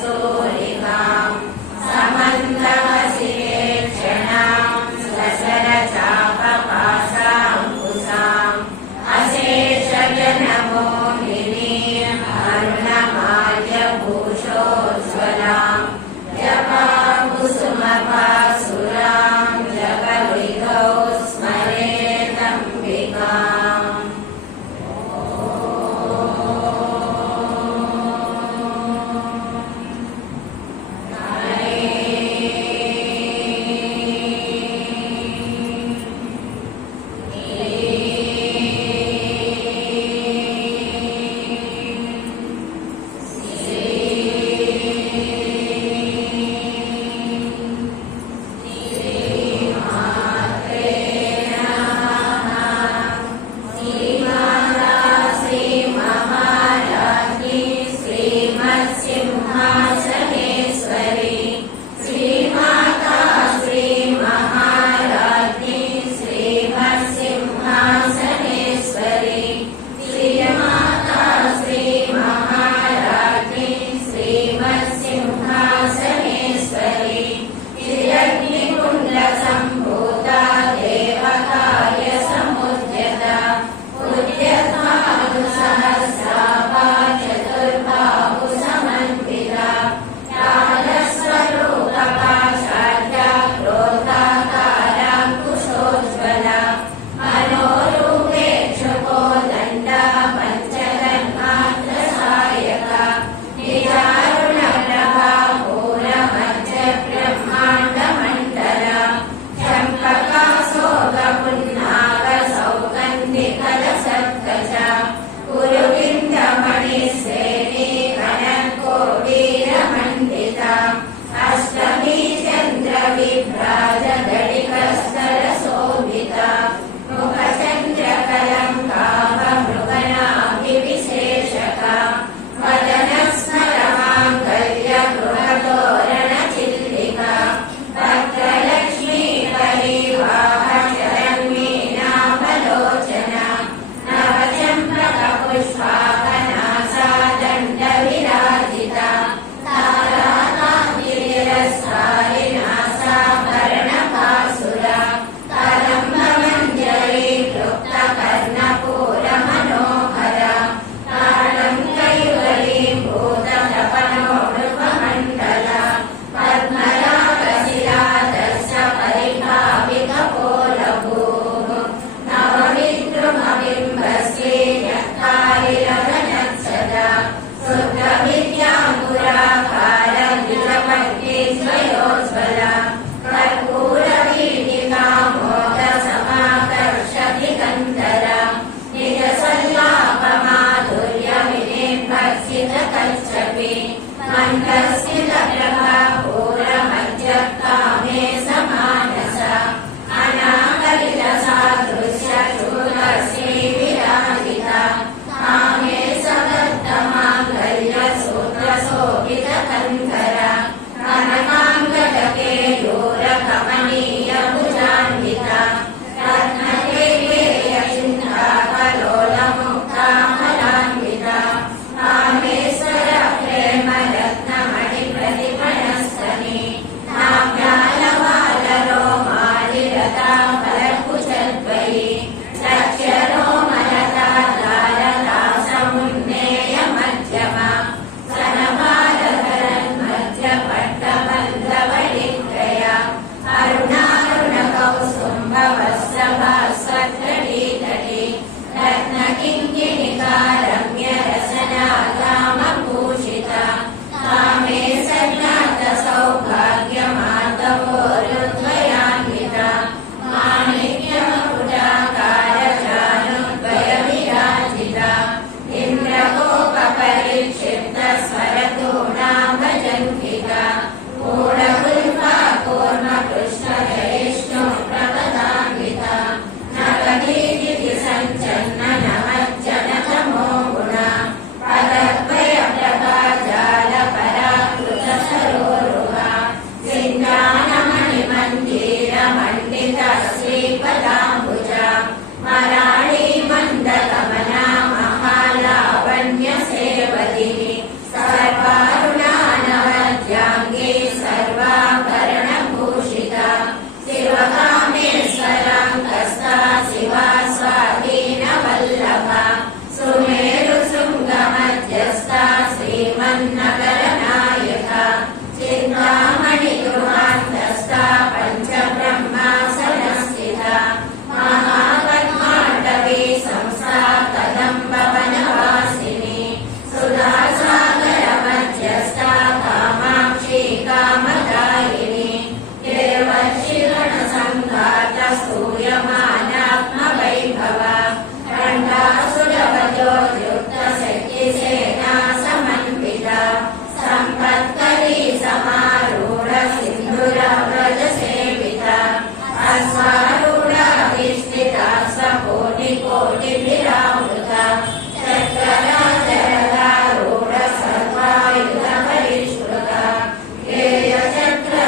कस्तूरिकां समन्तहसिते क्षणां ससरचापपासाङ्कुशाम् अशेषजनमोहिनीम् अरुणमाल्यभूषोज्ज्वलां जपाकुसुमपासुरां जगद्विधौ स्मरेदम्बिकाम्। कामदायिनी देवर्षिगणसङ्घात स्तूयमानात्मवैभवा खण्डासुरवजो युक्तशक्तिसेना समन्विता सम्पत्करी समारूढ सिन्धुरव्रजसेविता अश्वारूढा विस्मिता सकोटिकोटिभिरावृता चक्रराजरथारूढ सर्वायुधपरिष्कृता गेयचक्र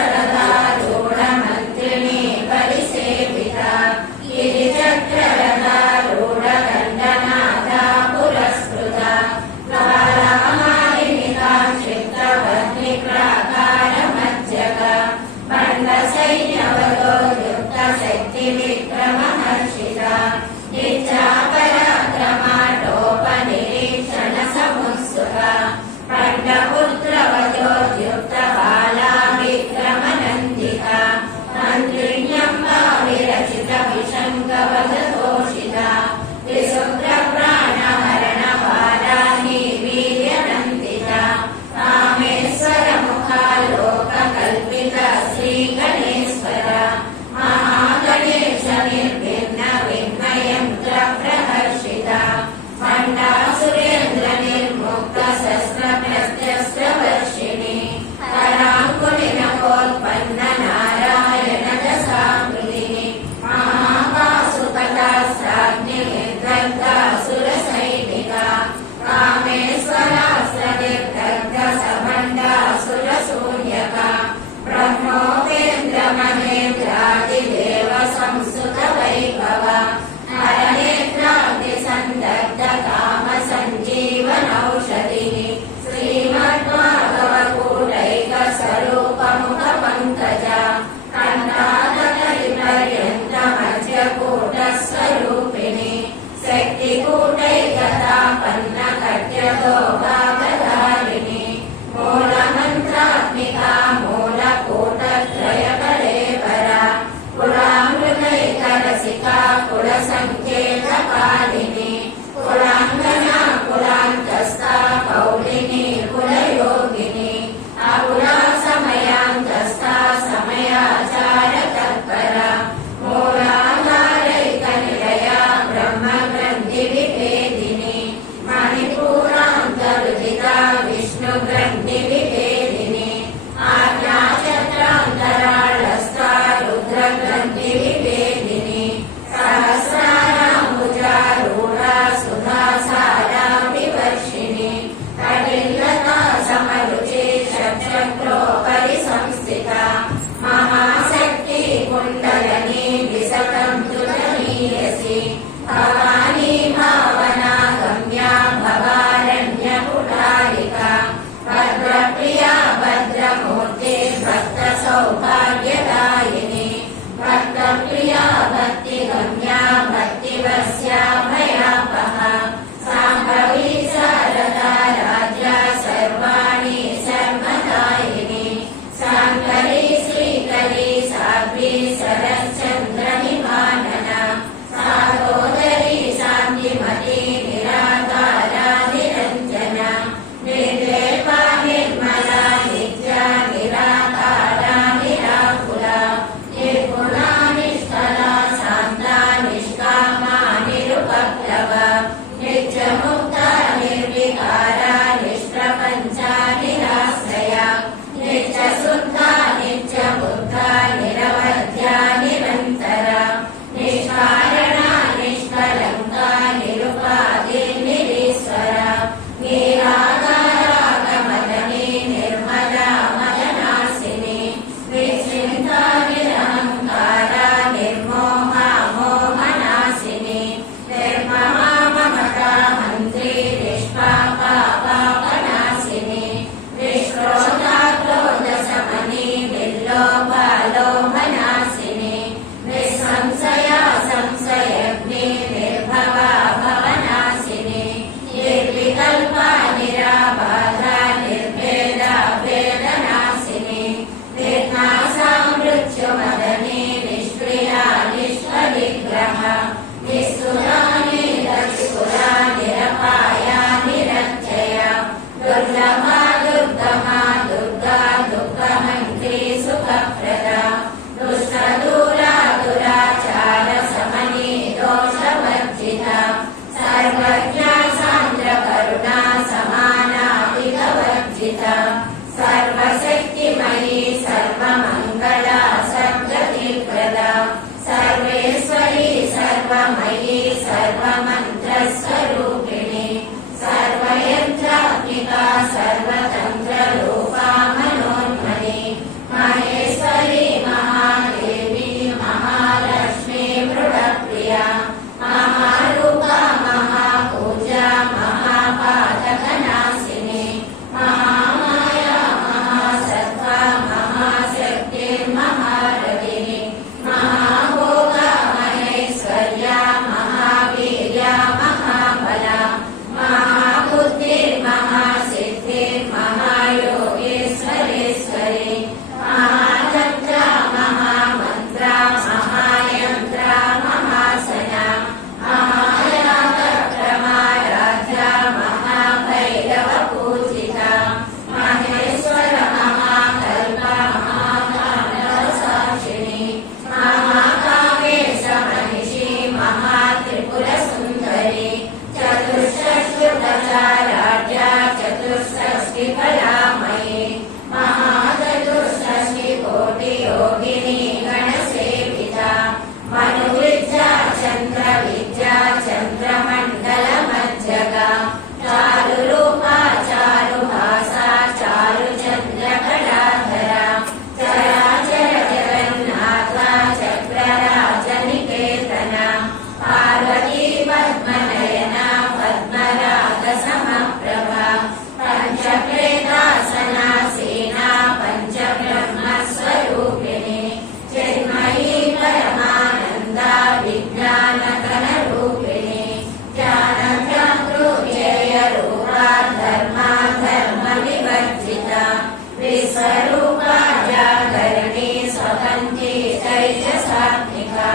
विश्वरूपा जागरणी स्वतन्त्री तैजसात्मिका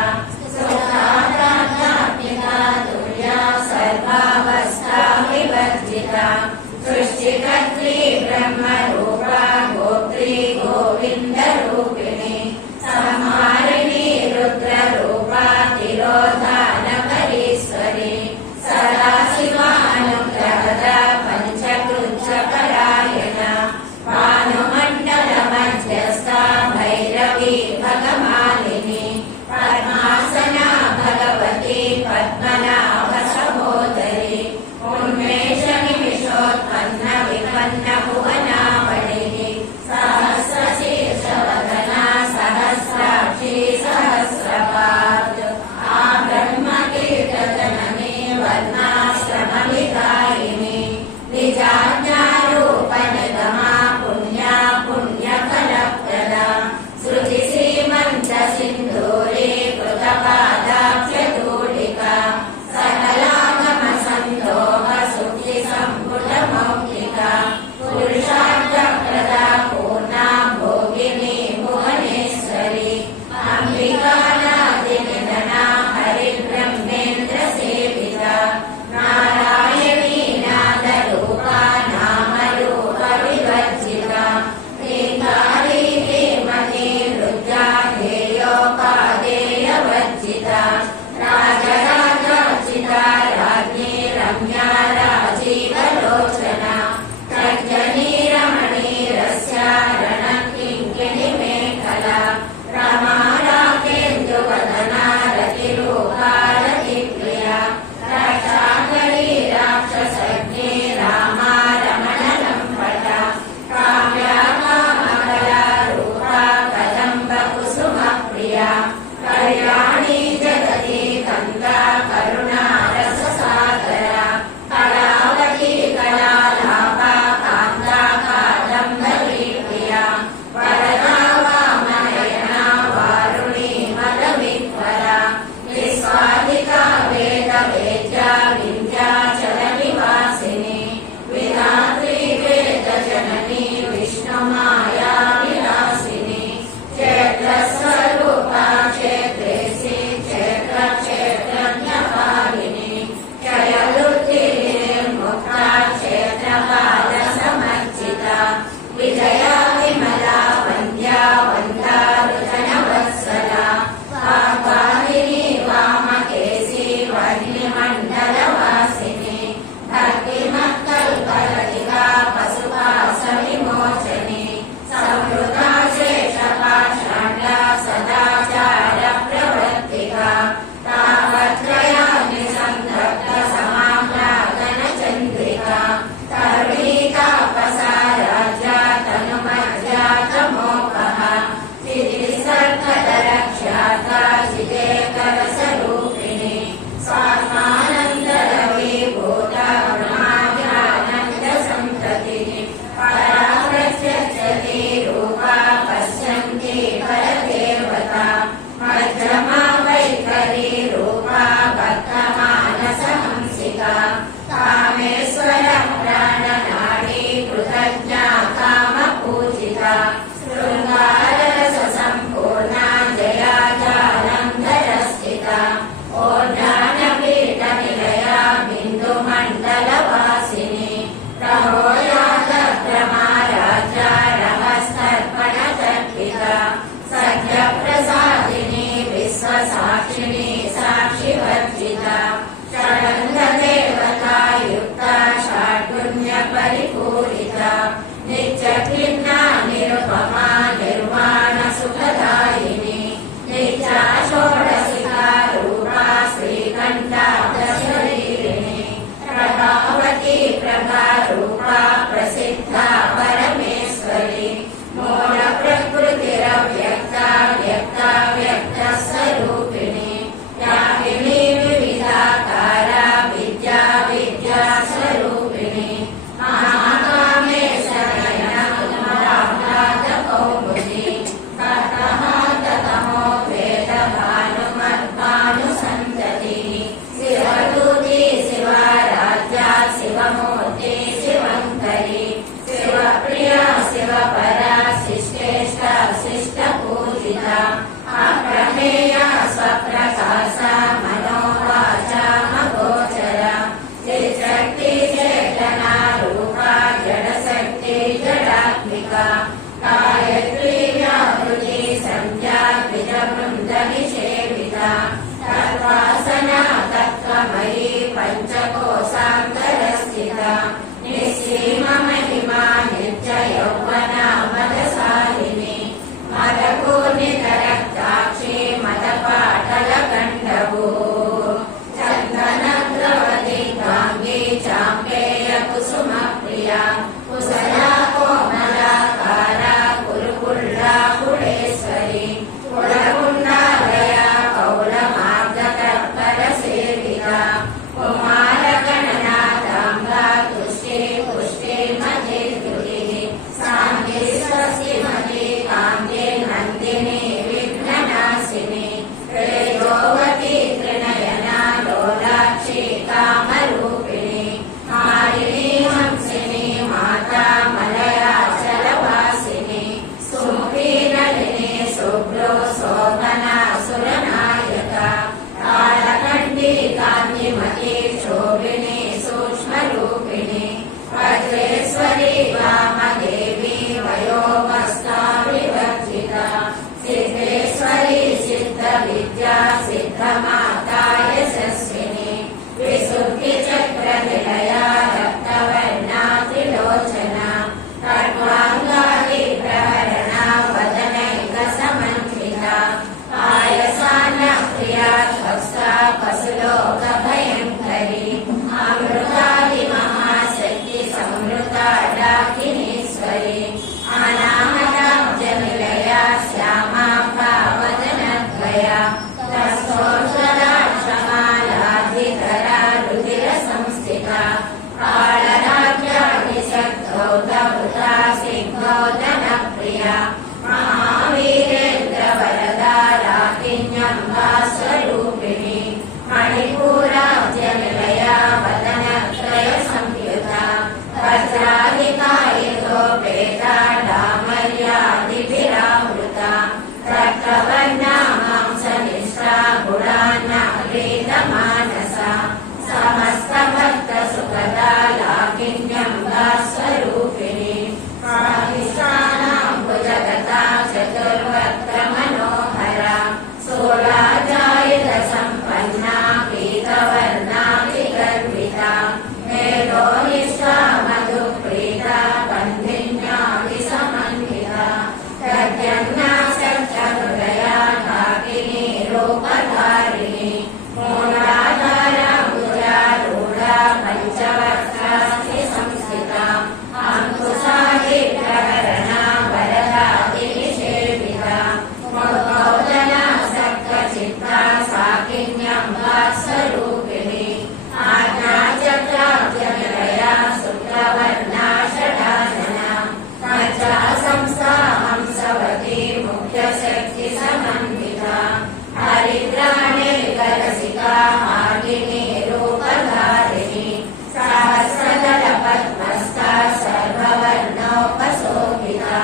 सुखात्मिका तुल्या सर्वावस्था विवर्जिता सृष्टिकर्त्री ब्रह्मरूपा गोत्री गोविन्दरूपिणी संहारिणी रुद्ररूपा तिरोधानकरीश्वरी सदाशिवानुग्रहदा पञ्चकृच्छपरायणा भानुमण्डलमध्यस्था भैरवी भगमालिनी पद्मासना भगवती पद्मनाभसहोदरी उन्मेषनिमिषोत्पन्न विपन्न भुवनामणिः सहस्रशीर्षवदना सहस्राक्षी सहस्रपाद ब्रह्मकीर्तननी वर्णाश्रमविदायिनी निजाज्ञारूपनिगमा पुण्या पुण्यफलप्रदा श्रुतिश्रीमन्तसिन्धूरी कृतपादाब्जधूलिका सकलागमसन्दोह सुप्तिसम्पुटमौक्तिका पुरुषार्थप्रदा पूर्णा भोगिनी भुवनेश्वरी अम्बिकानादिनिधना हरिब्रह्मेन्द्रसेविता नारायणी नादरूपा नामरूपविवर्जिता ह्रीङ्कारी धीमती रुद्रा ध्येयोपादेयवर्जिता राजराजार्चिता राज्ञी रम्या राजीवलोचना तर्जनी रमणीरस्या रणकिङ्किणिमेखला रमा राकेन्दुवदना रतिरूपा रतिप्रिया रक्षाकरी राक्षसज्ञे रामा रमणलम्पटा काव्या कामकला रूपा कदम्बकुसुमप्रिया कल्याणी जगती कन्दा करुणा रससागरा कलावती कलालाभा कान्ता कादम्बरी प्रिया वरदा वामनयना वारुणी मदविह्वरा विश्वाधिका वेदवेद्या विन्ध्याचलनिवासिनी विधात्री वेदजननी विष्णुमाया विलासिनी क्षेत्रस्वरूपा क्षेत्रेशी क्षेत्रक्षेत्रज्ञपालिनी क्षयवृत्तिर्मुक्ता क्षेत्रपालसमर्जिता विजया विमला वन्द्या वन्दारुजनवत्सला वाग्वाहिनी वामकेशी वर्णिमण्डलवासिनी भक्तिमत्कल्पलतिका पशुपाशविमोचनी सात्विका गायत्री व्याहृति संध्या द्विजवृन्दनिषेविता तत्त्वासना तत्त्वमयी पञ्चकोशान्तरस्थिता निःसीममहिमा नित्ययौवना मदसारिणी मदपूर्णितरक्ताक्षी मदपाटलकण्डभू चन्दनद्रवती गाङ्गी चाम्पेयकुसुमप्रिया कुशला कोमलाकारा कुरुकुल्ला कुलेश्वरी कुलकुण्डालया कौलमार्गतर्परसेविता कुमारगणनाथाम्बा तुष्टे पुष्टे मधेद्युतिः साङ्गे स्वस्तिमती कान्ते नन्दिनी विघ्ननाशिनी तेजोवती त्रिनयना लोलाक्षी कामरूपिणी मालिनी हंसिनी माता मलयाचलवासिनी सुमुखी नलिनी शुभ्रो शोभना सुरनायका कालकण्डी कान्तिमती शोभिनी सूक्ष्मरूपिणी वज्रेश्वरी वामदेवी वयोमस्ता विवर्जिता सिद्धेश्वरी सिद्धविद्या सिद्धमाता यशस्विनी विशुद्धिचक्रनिलया रक्तवर्णा त्रिलोचना खड्वाङ्गादिप्रहरणा वदनैकसमन्विता पायसान्नप्रिया भक्ता पशुलोकभयङ्करी अमृतादिमहाशक्ति संवृता डाकिनीश्वरी अनामदाब्जनिलया श्यामा भावदनद्वया तस्थोषराक्षमालाधिधरा रुधिरसंस्थिता कालराज्यादिशक्तौधभृता सिंहोदनप्रिया महावीरेन्द्रवरदा राकिन्यम्बा स्वरूपिणी मणिपूराब्जनिलया वदनत्रयसंयुता वज्रादिकायितोपेता डामर्यादिभिरावृता रक्तवर्णा मांसनिष्ठा गुणान्नागृहीतमानसा समस्तभक्तसुखदा लाकिन्यम्बा स्वरूपिणी स्वाधिष्ठानाम्बुजगता चतुर्वक्त्रमनोहरा सोलाजायुधसम्पन्ना पीतवर्णा विगर्भिता मेलोनिष्ठा मधुप्रीता बन्धिन्या विसमन्विता गद्यन्ना सच्चहृदया ढाकिनी रूपधारिणी मूलाधाराम्बुजारूढा पञ्चवक्त्रास्ति संस्थिता अङ्कुशादिप्रहरणा वरदादिनिषेविता मुद्बोधना सक्तचित्ता साकिन्यम्बा स्वरूपिणी आज्ञाचक्राब्जनिलया शुक्लवर्णा षडानना मज्जा संस्था हंसवती मुख्यशक्तिसमन्विता हरिद्राणेकरसिका मालिनी रूपधारिणी सहस्रदलपद्मस्था सर्ववर्णोपशोभिता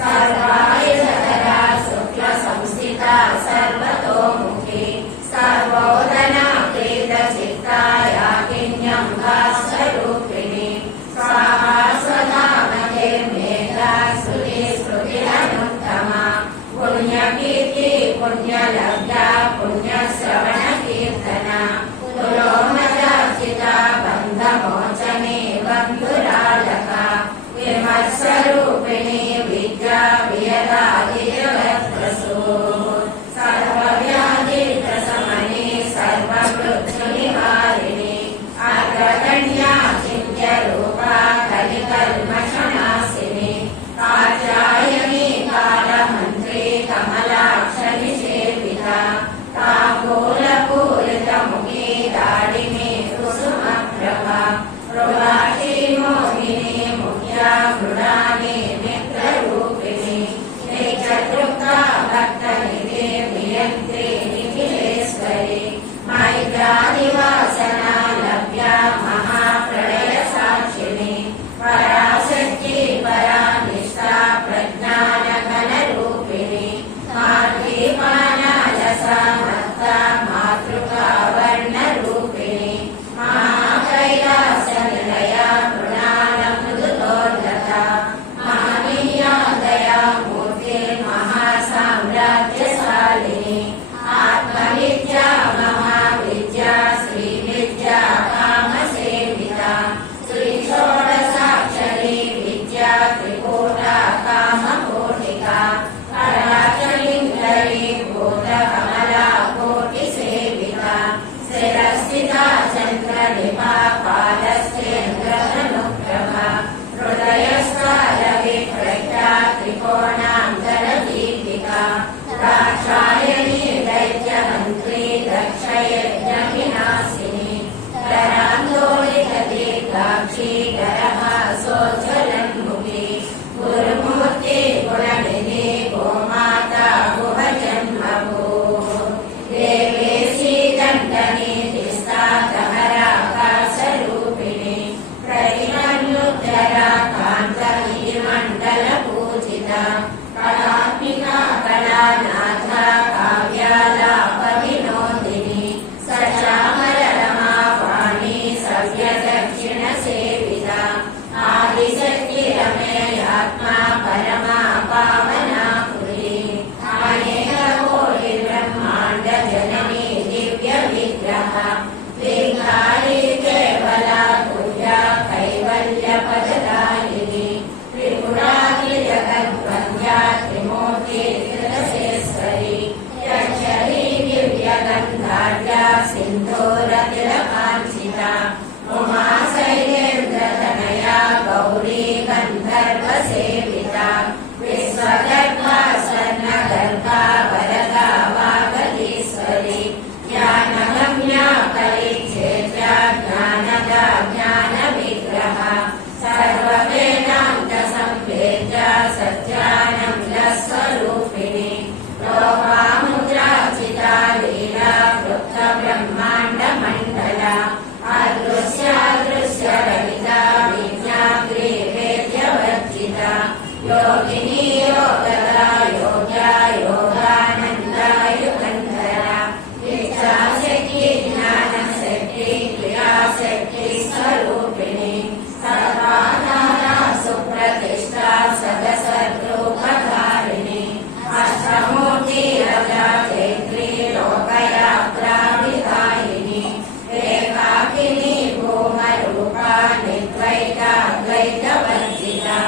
सर्वायुधरा शुक्लसंस्थिता सर्वतोमुखी सर्वोदना प्रीतचित्ता याकिन्यम्बा स्वरूपिणी स्वाहा स्वधा मध्ये मेधा श्रुति स्मृतिरनुत्तमा पुण्यकीर्ति पुण्यलब्धा पुण्यश्रवणकीर्तना तुलोमजार्चिता बन्धमोचने बन्धुरालका विमर्शरूपिणी विद्या वियदादिजगत्प्रसू सर्वव्याधिप्रशमनी सर्वमृत्युनिवारिणी अग्रगण्या चिन्त्यरूपा कलिकल्मषनाशिनी कात्यायनी कालमन्त्री कमलाक्षनिषेविता ताम्बूलपूरितमुखी दाडिनी कुसुमप्रभा प्रभाषी मोहिनी मुख्या मृणानी मित्र कलात्मिका कलानाथ काव्यालापविनोदिनी सचामरमा वाणी सव्यदक्षिणसेविता आदिशक्तिरमेयात्मा परमा पावना पुरी अनेककोटिब्रह्माण्ड जननी दिव्यविग्रह विघ्नारि केवला तुल्या कैवल्यपददायिनी त्रिपुरादिजगद्वन्द्या त्रिमूर्तिर्तिलसेश्वरी यक्षरी दिव्यगन्धाढ्या सिन्धूरतिलकाञ्चिता उमा शैलेन्द्रतनया गौरी गन्धर्वसेविता विश्वगर्भा स्वर्णगर्भा वरदा वागलीश्वरी ज्ञानगम्या परिच्छेद्या ज्ञानदा ज्ञानविग्रह सर्ववेदान्तसंवेद्या सत्यानन्दस्वरूपिणी लोपामुद्राचिता लीला वृत्तब्रह्माण्डमण्डला अदृश्यादृश्यरहिता विज्ञात्री वेद्यवर्जिता योगिनी योगदा योग्या योगानन्दा युगन्धरा इच्छाशक्ति ज्ञानशक्ति क्रियाशक्ति स्वरूपिणी सर्वाधारा सुप्रतिष्ठा सदसद्रूपधारिणी अष्टमूर्ति रजा चैत्री लोकयात्राभिधायिनी एकाकिनी भूमरूपा निर्द्वैता द्वैतवर्जिता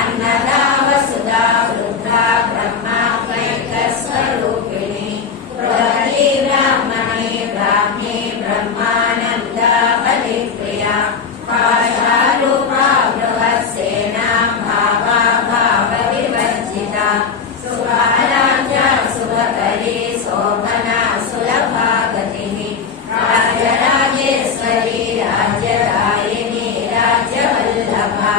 अन्नदा वसुधा वृद्धा ब्रह्माद्वैतस्वरूपिणी प्रगति ब्राह्मणी ब्राह्मी ब्रह्मानन्दा बलिप्रिया पाशारूपा बृहत्सेना भावा भावविवर्जिता सुभाराज्या शुभकरी शोभना सुलभागतिः राजराजेश्वरी राज्यदायिनी राज्यवल्लभा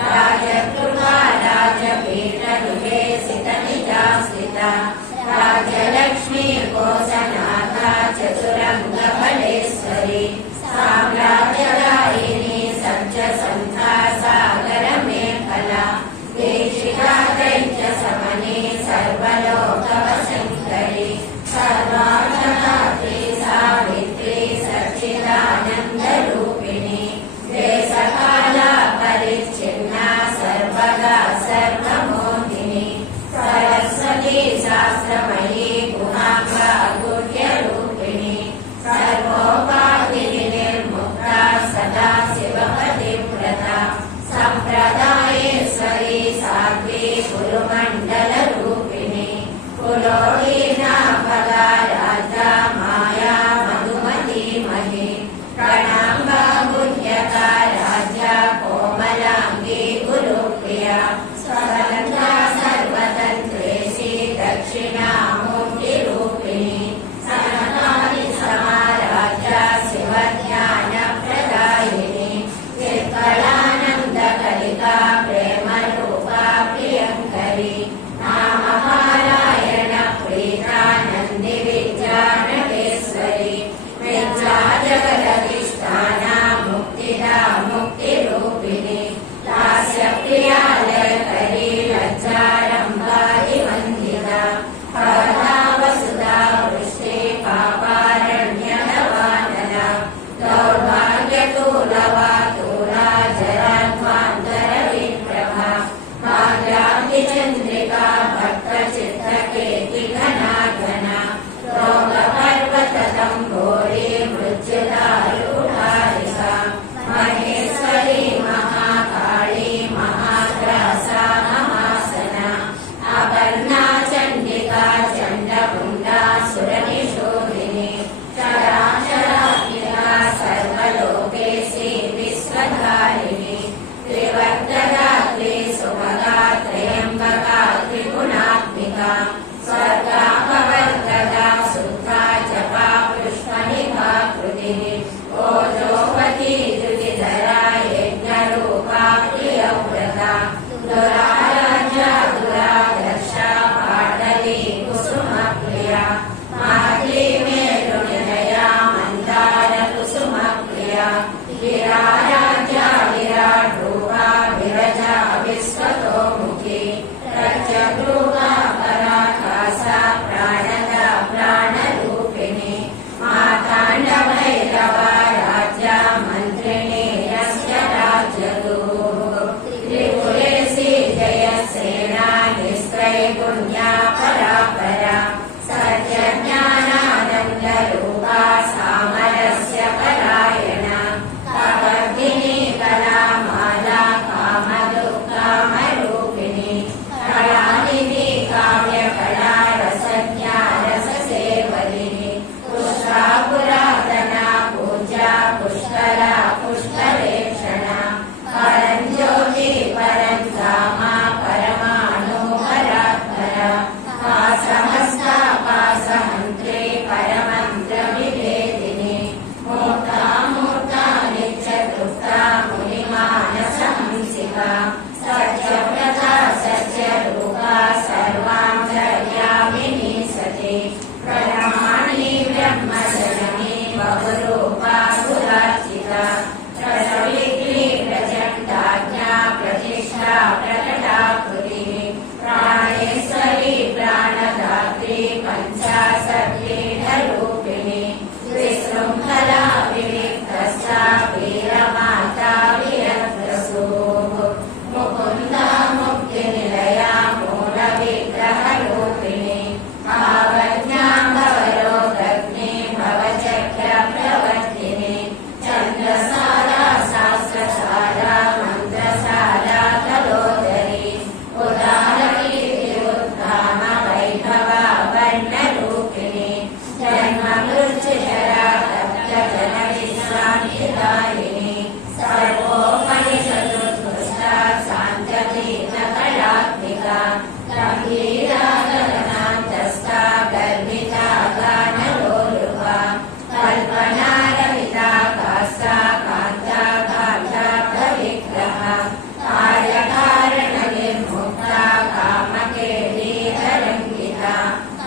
राजकृपा राजपीठनिवेशितनिजाश्रिता राजलक्ष्मी कोशनाथा चतुरङ्गफलेश्वरी साम्राज्यदायिनी सत्यसन्धा सागरमेखला दीक्षिता दैत्यशमनी सर्वलोकवशङ्करी सर्वार्थदात्री सावित्री सच्चिदानन्दरूपिणी देशकाला परिच्छिन्ना सर्वदा सर्वमोहिनी सरस्वती शास्त्रमयी गुणांगा गुह्यरूपिणी सर्वोपाधिनिर्मुक्ता सदा शिवपतिव्रता सम्प्रदायेश्वरी साध्वी कुरुमण्डलरूपिणी कुलोहीनाभगा राजा माया मधुमतीमहि प्रणाम्बा गुह्यका राज्या कोमलाङ्गी गुरुप्रिया स्वतन्त्रा सर्वतन्त्रेशी दक्षिणामूर्तिरूपिणी सनकादि समाराज्या शिवज्ञानप्रदायिनी चित्कलानन्दकलिका प्रेमरूपा प्रियङ्करी नामपारायण प्रीता नन्दिविद्यानगेश्वरी विद्या जगदधिष्ठाना मुक्तिदा मुक्तिरूपिणी लास्यप्रिया लयकरी लज्जारम्भादिवन्दिता पदा वसुधा वृष्टि पापारण्यवादना दौर्भाग्यतूलवातूला जराध्वान्तरविप्रभा भाग्याब्धिचन्द्रिका भक्तचित्तकेतिघनाघना रोगपर्वतदम्भोरी मृत्युदारूढारिका महेश्वरी महाकाली महाग्रासा महासना अपर्णा चण्डिका चण्डमुण्डा सुरनिशोधिनी चराचरात्मिका सर्वलोकेशी विश्वधारिणी त्रिवर्गदात्री सुभगा त्र्यम्बका त्रिगुणात्मिका त्रैगुण्या परापरा सत्यज्ञानानन्दरूपा सामरस्य परायणा कामर्दिनी कलामाला कामदुःखामरूपिणी कलानिधि काव्यकला रसज्ञा रससेवलिनी पुष्पा पुरातना पूजा पुष्करा पुष्करेक्षणा परञ्ज्योति परञ्धामा परमाणु परात्परा समस्ता पासमन्त्रे परमन्त्रविभेदिनी मूर्ता मूर्ता नित्यतृप्ता मुनिमानसहंसिका सत्यव्रता सत्यरूपा सर्वान्तर्यामिनी सती प्रमाणी ब्रह्मजननी बहुरूपा सुरार्चिता प्रसवित्री प्रचण्डाज्ञा प्रतिष्ठा प्रकटाकृतिः प्राणेश्वरी प्राणदात्री पञ्चाशत्पीठरूपिणी विशृङ्खला विविक्तस्था वीरमाता विरक्तसूः मुकुन्दा मुक्तिनिलया मूलविग्रहरूपिणी आवज्ञा भवरोदग्नि भवचक्रप्रवर्तिनी चन्द्रसारा शास्त्रसारा मन्त्रसारा कलोदरी उदारकीर्तिरुत्थान वैभवा वर्णरूपिणी जन्ममृत्युजरा तप्तजनविश्रान्तिदायिनी सर्वोपनिषदुत्कृष्टा सान्त्यतीतकलात्मिका गम्भीरा गगनान्तस्था गर्भिता गानलोलुपा कल्पनारहिता कास्ता कान्ता कान्तार्थविग्रहा कार्यकारणनिर्मुक्ता कामकेलीतरङ्गिता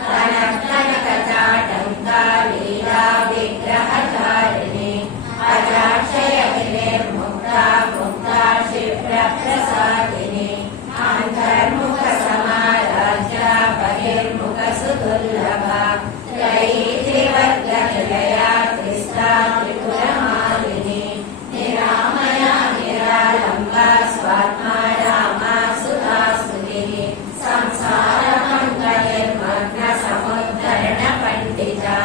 कनककटाटङ्का लीला विग्रहधारिणी अजाक्षयविनिर्मुक्ता मुक्ता क्षिप्रप्रसादिनी अन्तर्मुखसमाराज्या बहिर्मुखसुदुर्लभा त्रयीत्रिवर्गनिलया त्रिस्ता त्रिपुरमालिनी निरामया निरालम्बा स्वात्मा रामा सुधास्तुतिः संसारमङ्गनिर्मग्नसमुद्धरणपण्डिता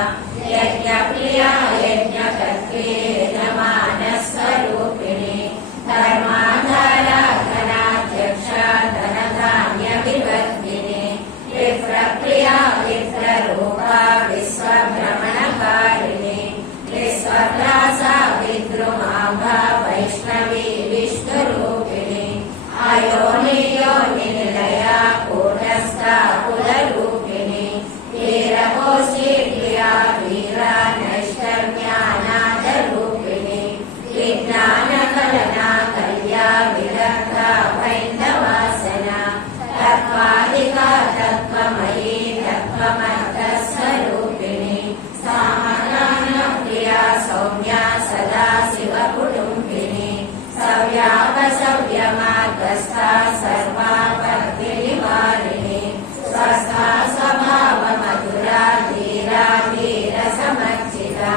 यज्ञप्रिया यज्ञकर्त्री यजमानस्वरूपिणी धर्माधारा धनाध्यक्षा धनधान्यविवर्धिनी विप्रप्रिया विप्ररूपा विश्वभ्रमणकारिणी विश्वग्रासा विद्रुमाभा वैष्णवी विष्णुरूपिणी अयोनियोनिनिलया कूटस्था कुलरूपिणी वीरकोशी प्रिया वीरा नैष्कर्म्यानादरूपिणी विज्ञानकलना कल्या विदग्धा वैन्दवासना तत्त्वाधिका तत्त्वमयी तत्त्वमर्थस्वरूपिणी सामगानप्रिया सौम्या सदा शिवकुटुम्बिनी सव्यापसव्यमार्गस्था सर्वापत्तिनिवारिणी स्वस्था स्वभावमधुरा धीरा धीरसमर्चिता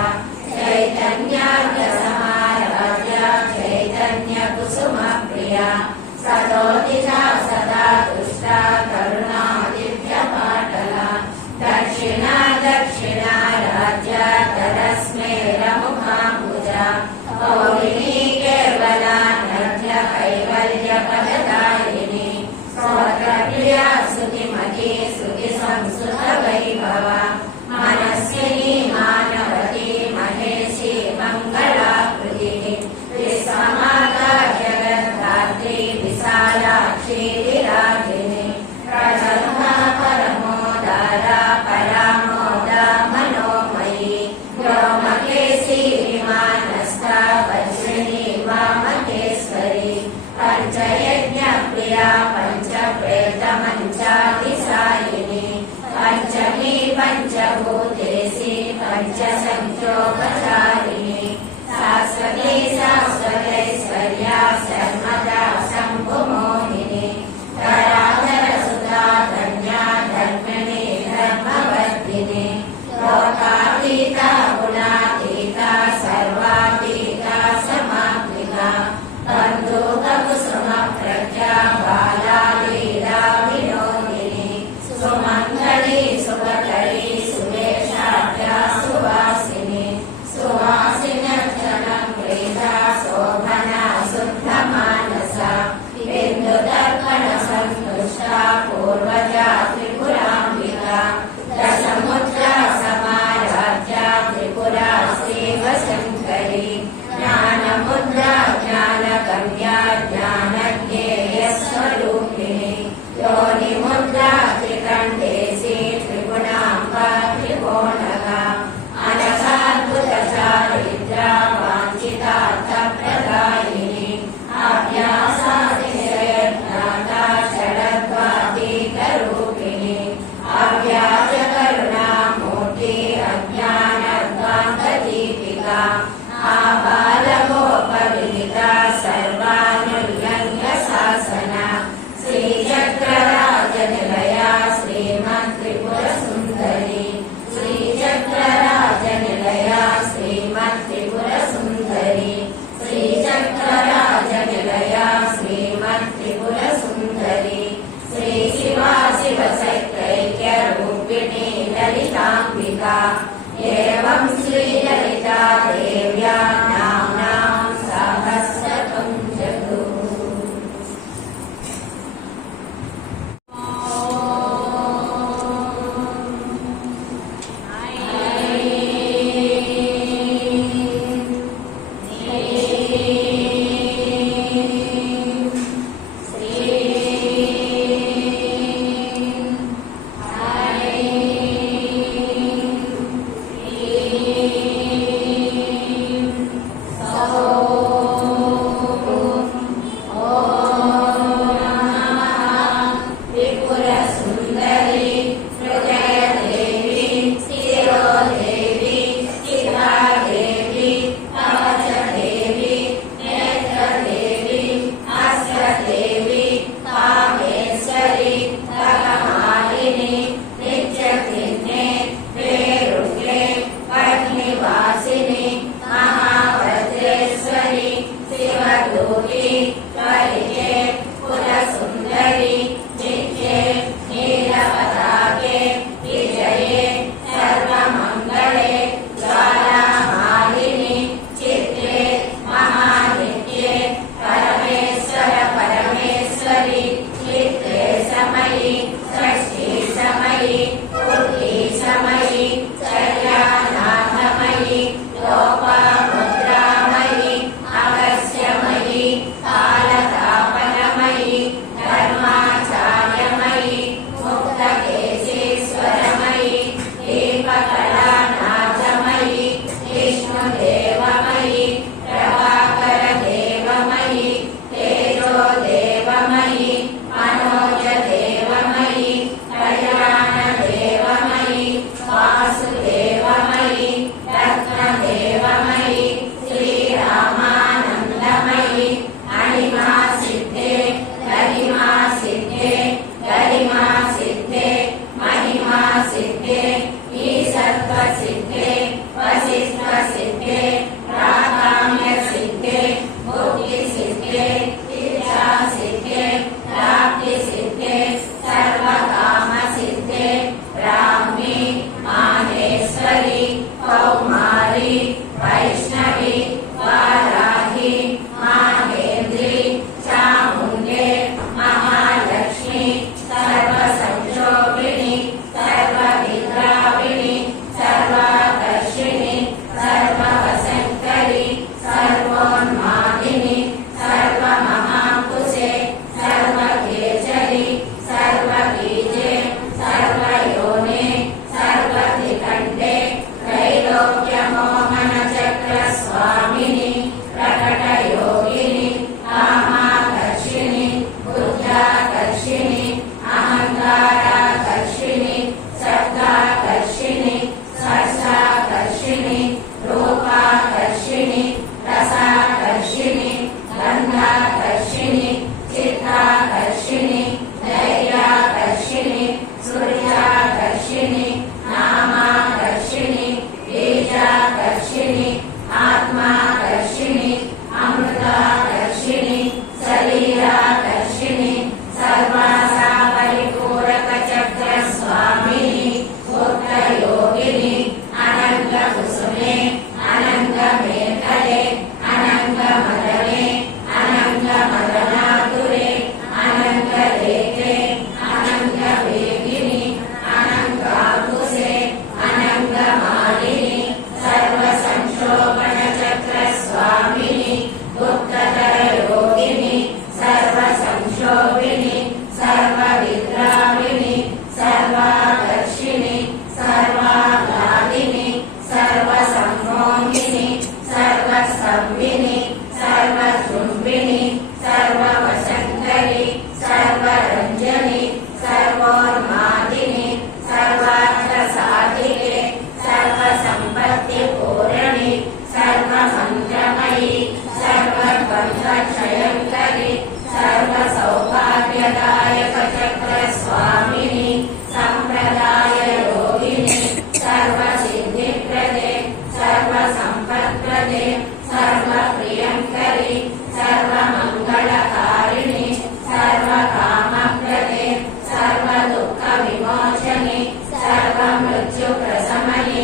चैतन्यार्घसमाराध्या चैतन्यकुसुमप्रिया सदोदिता सदा तुष्टा करुणादिव्यपाटला दक्षिणा दक्षिणा राज्या तरस्मेरमुखाम्बुजा गौरिणी केवला नद्य कैवल्यपददायिनी स्तोत्रप्रिया स्तुतिमती स्तुतिसंस्कृतवैभवा मनस्विनी मानवती महेशी मङ्गलाकृतिः विश्वमाता जगद्धात्री विशालाक्षी विराजिनी प्रचण्डा परमोदारा परामोदा मनोमयी व्योमकेशी विमानस्था वज्रिणी वामकेश्वरी पञ्चयज्ञप्रिया पञ्चप्रेतमञ्चातिशायिनी पञ्चमी पञ्चभूतेशी पञ्चसङ्ख्योपचारिणी शाश्वती शाश्वतैश्वर्या सर्वदा शम्भुमोहिनी धराधरसुधा धन्या धर्मिणी धर्मवर्धिनी लोकातीता गुणातीता सर्वातीता समात्मिका बन्धुककुसुमप्रज्ञा बाला लीला विनोदिनी समयि षष्ठी समयि पुष्टि समयि चर्यानाथमयि लोपामुद्रामयि अगस्त्यमयि कालतापनमयि धर्माचार्यमयि मुक्तकेशीश्वरमयि दीपकलानाथमयि विष्णुदेवमयि प्रभाकरदेवमयि तेजोदेवमयि मनोजदेवमयि कल्याणदेवमयि वासुदेवमयि रत्नदेवमयि श्रीरामानन्दमयि अणिमासिद्धे गरिमासिद्धे गरिमासिद्धे महिमासिद्धे ईसत्त्वसिद्धे वसिष्ठसिद्धे प्राकाम्यसिद्धे मुक्तिसिद्धे इच्छासिद्धे प्राप्तिसिद्धे सर्वकामसिद्धे ब्राह्मी माहेश्वरी कौमारी वैष्णवी वाराही माहेन्द्री चामुण्डे महालक्ष्मी सर्वसंक्षोभिणी सर्वविद्राविणी सर्वाकर्षिणी सर्ववशङ्करी सर्वोन्मादिनी सर्वमहाकुशे सर्वकेचरी सर्वबीजे सर्वयोने सर्वधिकण्ठे त्रैलोक्यमोहनचक्रस्वामिनि प्रकटयोगिनि कामाकर्षिणि बुद्ध्याकर्षिणि अहङ्काराकर्षिणि शब्दाकर्षिणि स्पर्शाकर्षिणि रूपाकर्षिणि रसाकर्षिणि गन्धाकर्षिणि चित्ताकर्षिणि धैर्याकर्षिणि सूर्याकर्षिणि नामाकर्षिणि बीजाकर्षिणि आत्माकर्षिणि अमृताकर्षिणि शरीराकर्षिणि सर्वासा परिपूरकचक्रस्वामिनि मुक्तयोगिनि अनङ्गकुसुमे अनङ्गमेखले अनङ्गमदने अनङ्गमदनातुरे अनङ्गलेखे अनङ्गवेगिनि अनङ्गाकुशे अनङ्गमालिनि सर्वसंक्षोभणचक्रस्वामिनि गुप्ततरयोगिनि सर्वसंक्षोभिनि सर्वविद्राविणि सर्वाकर्षिणि सर्वाह्लादिनि सर्वसम्मोहिनि सर्वसंविनि सर्वशृम्भिनि सर्ववशङ्करि सर्वरञ्जनि सर्वोन्मादिनि सर्वार्थसाधिके सर्वसम्पत्तिपूरणि सर्वमन्त्रमयि सर्वद्वन्द्वक्षयङ्करि सर्वसौभाग्यदायकचक्रस्वामिनि सम्प्रदाययोगिनि सर्वसिद्धिप्रदे सर्वसम्पत्प्रदे सर्वप्रियङ्करि सर्वमङ्गलकारिणि सर्वकामप्रदे सर्वदुःखविमोचनि सर्वमृत्युप्रशमनि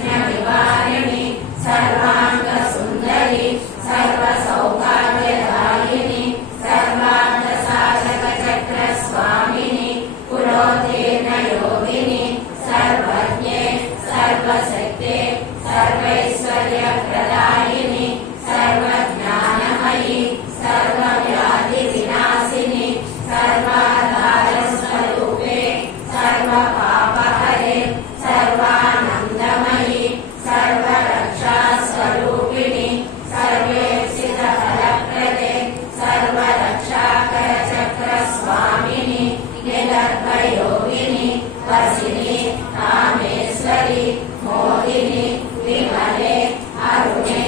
सर्वविघ्ननिवारिणि सर्वाङ्गसुन्दरि सर्वसौभाग्यदायिनि सर्वार्थसाधकचक्रस्वामिनि पुरोधीर्णयोगिनि सर्वज्ञे सर्वशक्ते सर्वैश्वर्यप्रदायिनि सर्वज्ञानमयि सर्वव्याधिविनाशिनि सर्वाधारस्वरूपे सर्वपापहरे सर्वानन्दमयि सर्वरक्षास्वरूपिणि सर्वेप्सितफलप्रदे सर्वरक्षाकरचक्रस्वामिनि निगर्भयोगिनि वसिनि कामेश्वरि मोहिनि विमले अरुणे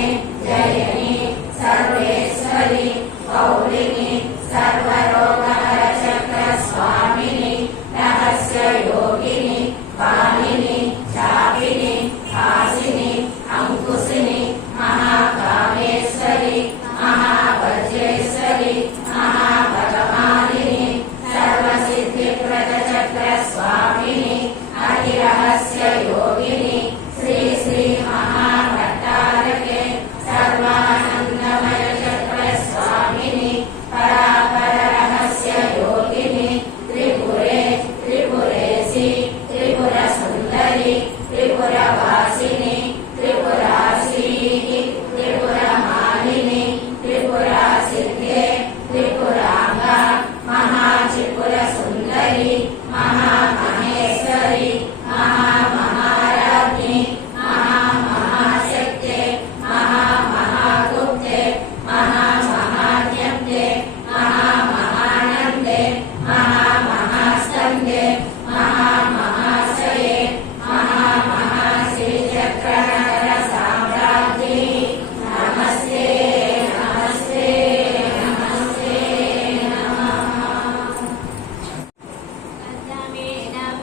जयनि सर्वेश्वरि गौरिनि सर्वरोगहरचक्रस्वामिनि रहस्ययोगिनि वाहिनि चापिनि हासिनि अंकुशिनि महाकामेश्वरि महावज्रेश्वरि महाभगवानिनि सर्वसिद्धिप्रदचक्रस्वामिनि महामहेश्वरी महामहेश्वरी महामहाराज्ञी महामहाशक्ते महामहागुप्ते महामहाज्ञप्ते महामहानन्दे महामहास्कन्दे महामहाशये महामहाश्रीचक्रधर साम्राज्ञी नमस्ते नमस्ते नमस्ते नमः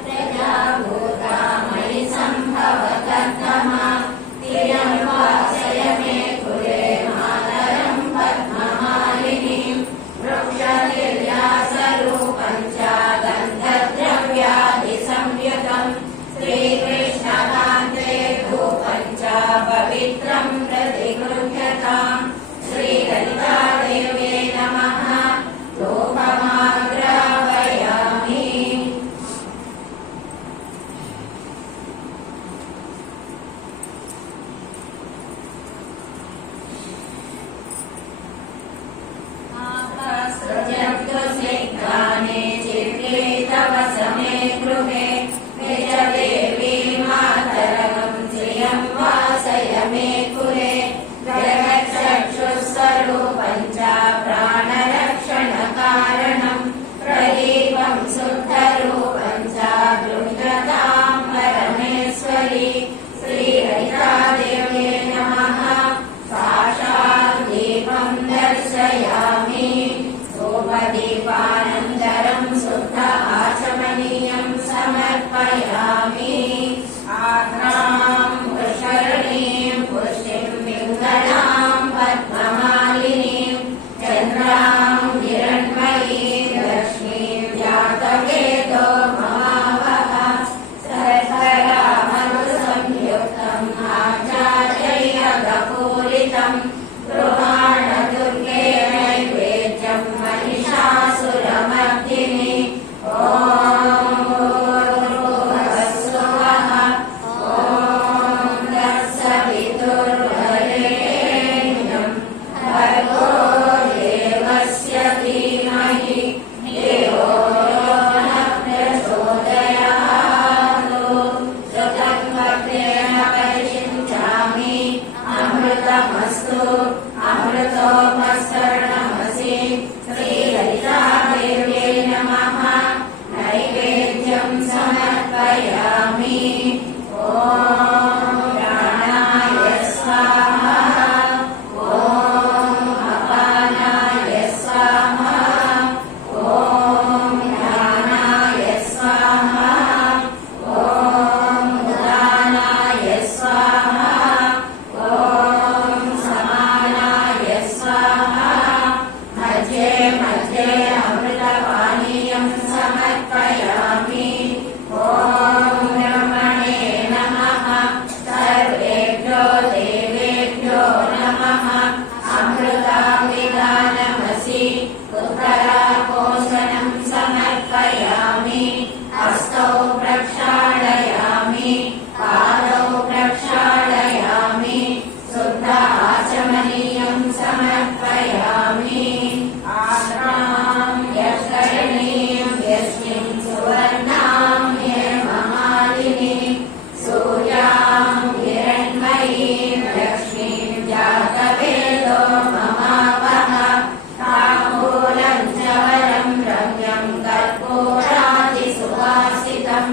प्रजा भूतामयि सम्भवकर्तमा तिर्यं वासय मे कुले मातरं पद्ममालिनीं वृक्षनिर्यासरूपं च गन्धद्रव्यादिसंयुतं श्रीकृष्णकान्ते धूपं च पवित्रं प्रतिगृह्यताम् श्रीललितादेव्यै नमः धूपमाग्रापयामि जगद्गुसिग्गाने चित्ते तव समे गृहे निजदेवी मातरं श्रियं वासय मे कुले जगच्चक्षुस्वरूपं च प्राणरक्षणकारणं प्रदीपं शुद्धरूपं च गृह्यतां परमेश्वरी श्रीललितादेव्यै नमः साक्षात् दीपं दर्शयामि सोपदीपानन्तरं शुद्ध आचमनीयं समर्पयामि आर्द्रां पुष्करणीं पुष्टिं पिङ्गलां पद्ममालिनीं चन्द्रां हिरण्मयीं लक्ष्मीं जातवेदो ममावः शर्करामनुसंयुक्तम् आचार्यपूरितं गृहाणदुर्गे नैवेद्यं महिषासुरमर्दिनि ॐ भूर्भुवस्सुवः ॐ तत्सवितुर्वरेण्यं भर्गो देवस्य धीमहि धियो यो नः प्रचोदयात् सुतन्वत्रेण परिषिञ्चामि अमृतमस्तु अमृतोपसरणमसि श्रीललितादेव्यै नमः नैवेद्यं समर्पयामि ॐ प्राणाय स्वाहा ॐ अपानाय स्वाहा ॐ ध्यानाय स्वाहा ॐ उदानाय स्वाहा ॐ समानाय स्वाहा मध्ये मध्ये अमृतपानीयं समर्पयामि ॐ ब्रह्मणे नमः सर्वेभ्यो देवेभ्यो नमः अमृताभिधानमसि उत्तरापोषणं समर्पयामि हस्तौ प्रक्षालयामि पादौ प्रक्षालयामि शुद्ध आचमनीयं समर्पयामि आर्द्रां यष्करणीं यस्मिं सुवर्णां हेममालिनीं सूर्यां हिरण्मयीं लक्ष्मीं जातवेदो ममावः ताम्बूलं च वरं रम्यं कर्पूरादिसुवासितं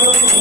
Thank you.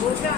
కూర్చో